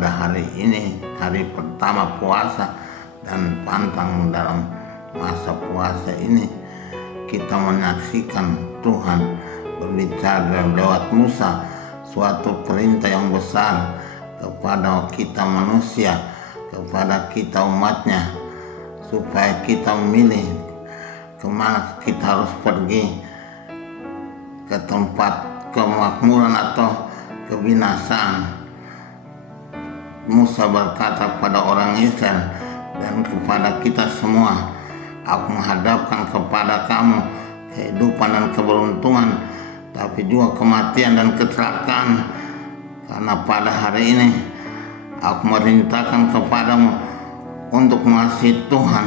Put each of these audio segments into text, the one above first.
pada hari ini, hari pertama puasa dan pantang dalam masa puasa ini, kita menyaksikan Tuhan berbicara lewat Musa suatu perintah yang besar kepada kita manusia, kepada kita umatnya, supaya kita memilih kemana kita harus pergi, ke tempat kemakmuran atau kebinasaan. Musa berkata kepada orang Israel dan kepada kita semua, aku menghadapkan kepada kamu kehidupan dan keberuntungan, tapi juga kematian dan kecelakaan. Karena pada hari ini aku merintahkan kepadamu untuk mengasihi Tuhan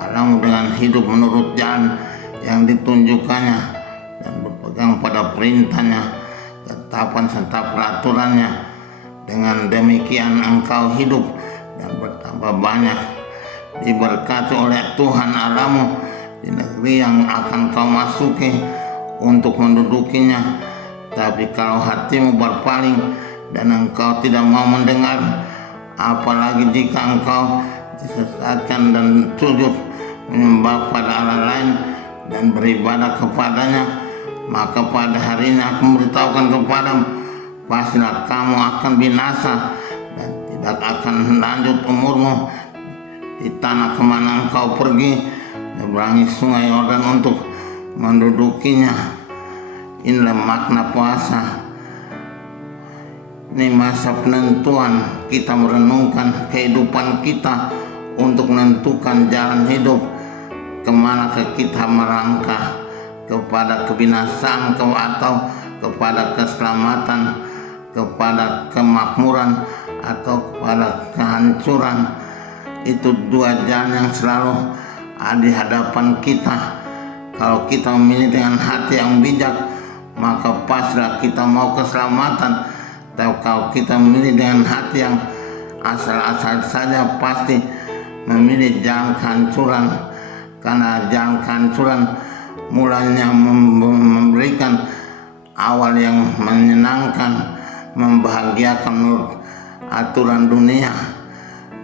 Allahmu dengan hidup menurut jalan yang ditunjukkannya dan berpegang pada perintahnya, ketetapan serta peraturannya. Dengan demikian engkau hidup dan bertambah banyak, diberkati oleh Tuhan Allahmu di negeri yang akan kau masuki untuk mendudukinya. Tapi kalau hatimu berpaling dan engkau tidak mau mendengar, apalagi jika engkau disesatkan dan sujud menyembah pada Allah lain dan beribadah kepadanya, maka pada hari ini aku memberitahukan kepadamu, pastilah kamu akan binasa dan tidak akan lanjut umurmu di tanah kemana engkau pergi menyeberangi sungai Yordan untuk mendudukinya. Inilah makna puasa. Ini masa penentuan, kita merenungkan kehidupan kita untuk menentukan jalan hidup, kemana kita merangkah, kepada kebinasaan atau kepada keselamatan, kepada kemakmuran atau kepada kehancuran. Itu dua jalan yang selalu ada di hadapan kita. Kalau kita memilih dengan hati yang bijak, maka pastilah kita mau keselamatan. Tapi kalau kita memilih dengan hati yang asal-asal saja, pasti memilih jalan kehancuran. Karena jalan kehancuran mulanya memberikan awal yang menyenangkan, membahagiakan menurut aturan dunia.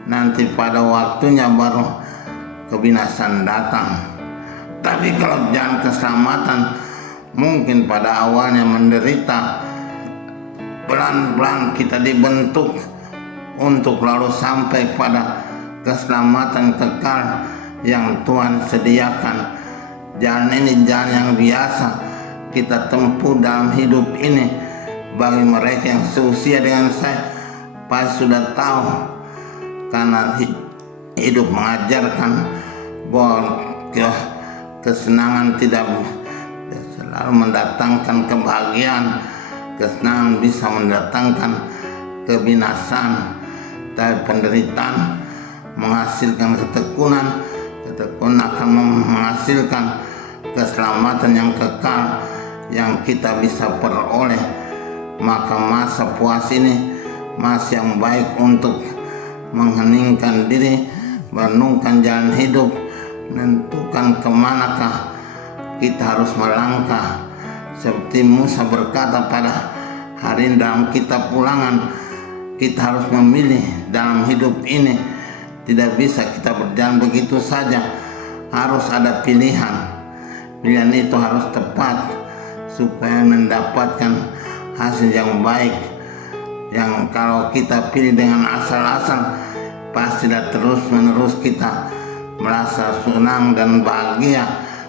Nanti pada waktunya baru kebinasaan datang. Tapi kalau jalan keselamatan, mungkin pada awalnya menderita, pelan-pelan kita dibentuk untuk lalu sampai pada keselamatan kekal yang Tuhan sediakan. Jalan ini jalan yang biasa kita tempuh dalam hidup ini. Bagi mereka yang seusia dengan saya pasti sudah tahu, karena hidup mengajarkan bahwa kesenangan tidak selalu mendatangkan kebahagiaan. Kesenangan bisa mendatangkan kebinasaan, tapi penderitaan menghasilkan ketekunan. Ketekunan akan menghasilkan keselamatan yang kekal yang kita bisa peroleh. Maka masa puasa ini masa yang baik untuk mengheningkan diri, merenungkan jalan hidup, menentukan kemanakah kita harus melangkah. Seperti Musa berkata pada hari dalam kitab Ulangan, kita harus memilih dalam hidup ini. Tidak bisa kita berjalan begitu saja, harus ada pilihan. Pilihan itu harus tepat supaya mendapatkan hasil yang baik. Yang kalau kita pilih dengan asal-asal, pasti terus menerus kita merasa senang dan bahagia,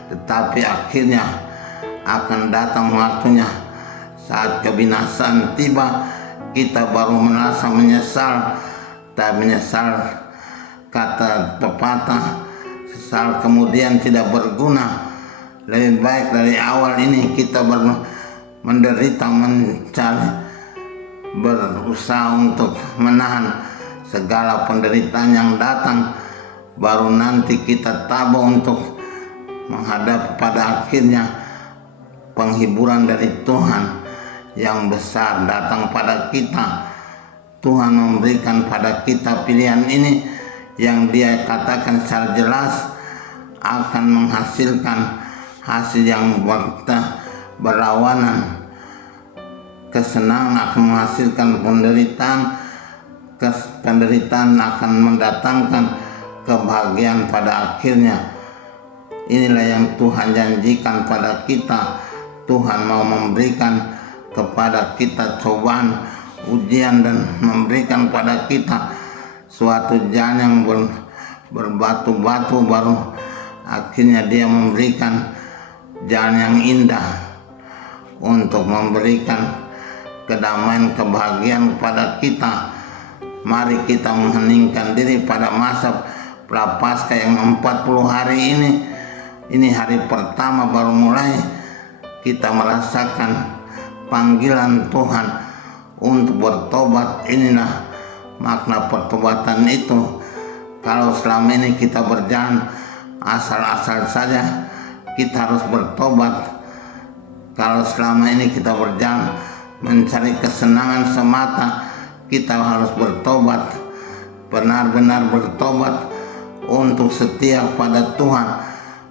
tetapi akhirnya akan datang waktunya saat kebinasaan tiba, kita baru merasa menyesal. Tak menyesal, kata pepatah, sesal kemudian tidak berguna. Lebih baik dari awal ini kita menderita, mencari, berusaha untuk menahan segala penderitaan yang datang, baru nanti kita tabah untuk menghadap pada akhirnya penghiburan dari Tuhan yang besar datang pada kita. Tuhan memberikan pada kita pilihan ini yang Dia katakan secara jelas akan menghasilkan hasil yang berlawanan. Kesenangan akan menghasilkan penderitaan, penderitaan akan mendatangkan kebahagiaan pada akhirnya. Inilah yang Tuhan janjikan pada kita. Tuhan mau memberikan kepada kita cobaan, ujian, dan memberikan pada kita suatu jalan yang berbatu-batu, baru akhirnya Dia memberikan jalan yang indah untuk memberikan kedamaian, kebahagiaan kepada kita. Mari kita mengheningkan diri pada masa Prapaskah yang 40 hari ini. Ini hari pertama baru mulai kita merasakan panggilan Tuhan untuk bertobat. Inilah makna pertobatan itu. Kalau selama ini kita berjalan asal-asal saja, kita harus bertobat. Kalau selama ini kita berjalan mencari kesenangan semata, kita harus bertobat, benar-benar bertobat untuk setia pada Tuhan,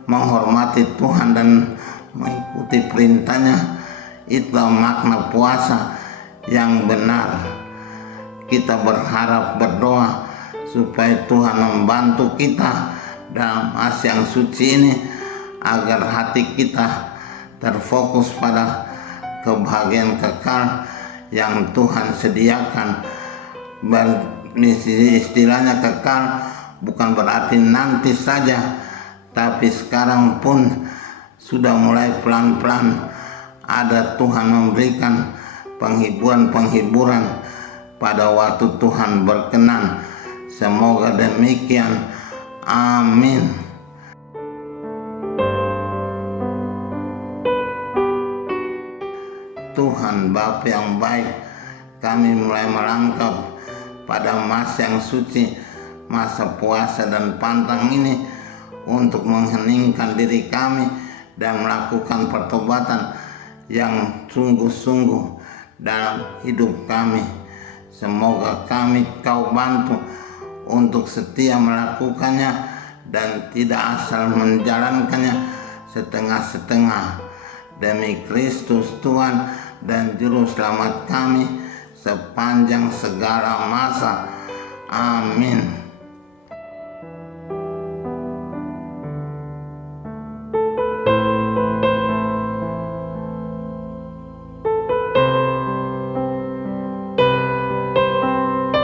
menghormati Tuhan dan mengikuti perintahnya. Itulah makna puasa yang benar. Kita berharap, berdoa supaya Tuhan membantu kita dalam masa yang suci ini, agar hati kita terfokus pada kebahagiaan kekal yang Tuhan sediakan. Istilahnya kekal bukan berarti nanti saja, tapi sekarang pun sudah mulai pelan-pelan ada Tuhan memberikan penghiburan-penghiburan pada waktu Tuhan berkenan. Semoga demikian. Amin. Tuhan Bapa yang baik, kami mulai melangkah pada masa yang suci, masa puasa dan pantang ini, untuk mengheningkan diri kami dan melakukan pertobatan yang sungguh-sungguh dalam hidup kami. Semoga kami Kau bantu untuk setia melakukannya dan tidak asal menjalankannya setengah-setengah. Demi Kristus Tuhan dan Juru Selamat kami sepanjang segala masa. Amin.